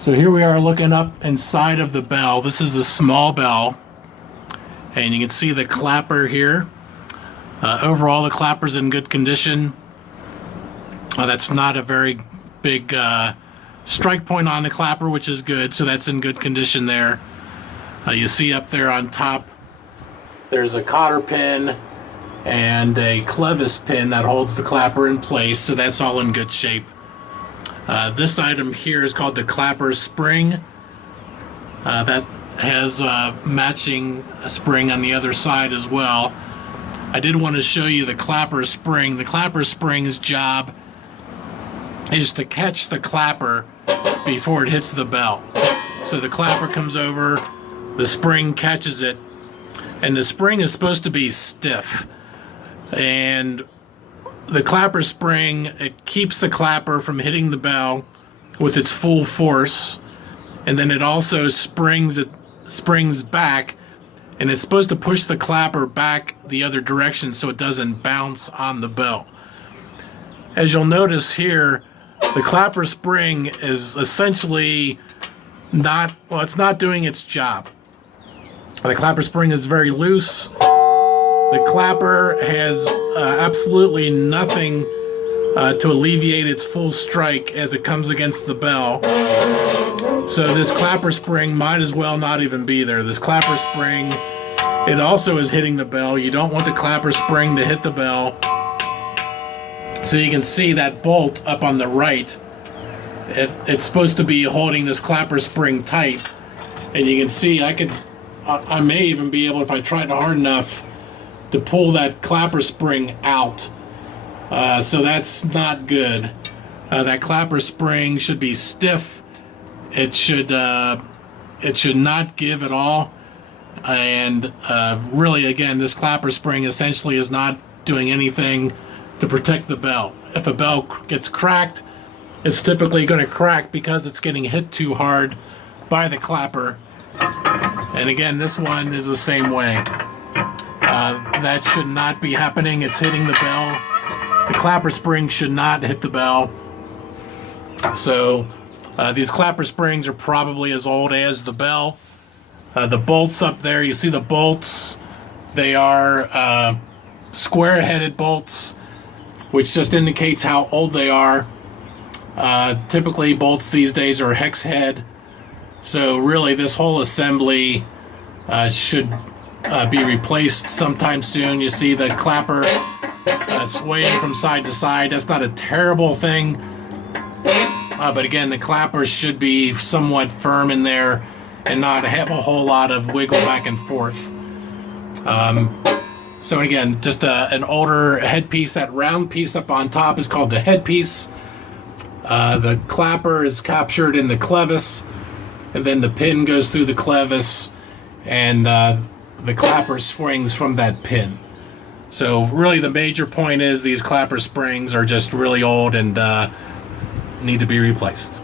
So here we are looking up inside of the bell. This is the small bell, and you can see the clapper here. Overall, the clapper's in good condition. That's not a very big strike point on the clapper, which is good, so that's in good condition there. You see up there on top, there's a cotter pin and a clevis pin that holds the clapper in place, so that's all in good shape. This item here is called the clapper spring. That has a matching spring on the other side as well. I did want to show you the clapper spring. The clapper spring's job is to catch the clapper before it hits the bell. So the clapper comes over, the spring catches it, and the spring is supposed to be stiff. And the clapper spring, it keeps the clapper from hitting the bell with its full force, and then it also springs back, and it's supposed to push the clapper back the other direction so it doesn't bounce on the bell. As you'll notice here, the clapper spring is essentially it's not doing its job. The clapper spring is very loose. The clapper has absolutely nothing to alleviate its full strike as it comes against the bell. So this clapper spring might as well not even be there. This clapper spring, it also is hitting the bell. You don't want the clapper spring to hit the bell. So you can see that bolt up on the right. It's supposed to be holding this clapper spring tight. And you can see I may even be able, if I tried hard enough, to pull that clapper spring out. So that's not good. That clapper spring should be stiff. It should not give at all. And really, again, this clapper spring essentially is not doing anything to protect the bell. If a bell gets cracked, it's typically going to crack because it's getting hit too hard by the clapper. And again, this one is the same way. That should not be happening. It's hitting the bell. The clapper spring should not hit the bell. So these clapper springs are probably as old as the bell. The bolts up there, you see the bolts. They are square-headed bolts, which just indicates how old they are. Typically, bolts these days are hex head. So really, this whole assembly should be replaced sometime soon. You see the clapper swaying from side to side. That's not a terrible thing. But again, the clapper should be somewhat firm in there and not have a whole lot of wiggle back and forth. So again, just an older headpiece. That round piece up on top is called the headpiece. The clapper is captured in the clevis, and then the pin goes through the clevis, and the clapper swings from that pin. So really the major point is these clapper springs are just really old and need to be replaced.